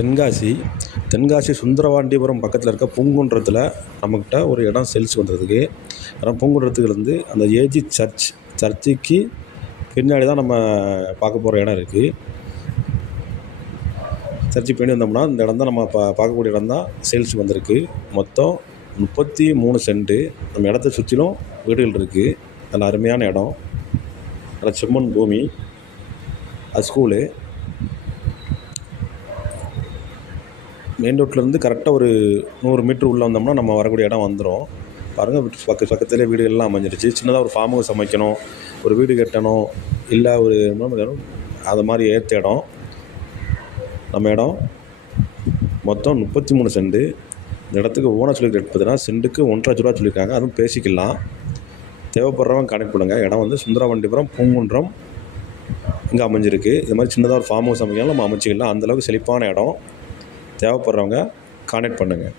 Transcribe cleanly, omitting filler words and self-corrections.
தென்காசி தென்காசி சுந்தரவாண்டிபுரம் பக்கத்தில் இருக்க பூங்குன்றத்தில் நம்மக்கிட்ட ஒரு இடம் சேல்ஸ் பண்ணுறதுக்கு. ஆனால் பூங்குன்றத்துலேருந்து அந்த ஏஜி சர்ச்சுக்கு பின்னாடி தான் நம்ம பார்க்க போகிற இடம் இருக்குது. சர்ச்சுக்கு பின்னாடி வந்தோம்னா இந்த இடம் தான் நம்ம பார்க்கக்கூடிய இடம் தான் சேல்ஸ் வந்திருக்கு. மொத்தம் 33 சென்ட்டு. நம்ம இடத்த சுற்றிலும் வீடுகள் இருக்குது. நல்ல அருமையான இடம், நல்ல செம்மண் பூமி. அது ஸ்கூலு. மெயின் ரோட்லேருந்து கரெக்டாக ஒரு 100 மீட்ரு உள்ளே வந்தோம்னா நம்ம வரக்கூடிய இடம் வந்துடும். பாருங்கள், பக்கத்துலேயே வீடுகள்லாம் அமைஞ்சிருச்சு. சின்னதாக ஒரு ஃபார்ம் ஹவுஸ் அமைக்கணும், ஒரு வீடு கட்டணும், இல்லை ஒரு அது மாதிரி ஏற்ற இடம். நம்ம இடம் மொத்தம் 33 சென்ட்டு. இந்த இடத்துக்கு ஓனர் சொல்லி ரேட் பார்த்தீங்கன்னா சென்ட்டுக்கு 1,50,000 ரூபா சொல்லியிருக்காங்க. அதுவும் பேசிக்கலாம். தேவைப்படுறவங்க கான்டெக்ட் பண்ணுங்கள். இடம் வந்து சுந்தரவாண்டிபுரம் பூங்குன்றம் இங்கே அமைஞ்சிருக்கு. இது மாதிரி சின்னதாக ஒரு ஃபார்ம் ஹவுஸ் அமைக்கலாம், நம்ம அமைச்சிக்கலாம். அந்தளவுக்கு செழிப்பான இடம். தேவைப்படுறவங்க கான்டெக்ட் பண்ணுங்கள்.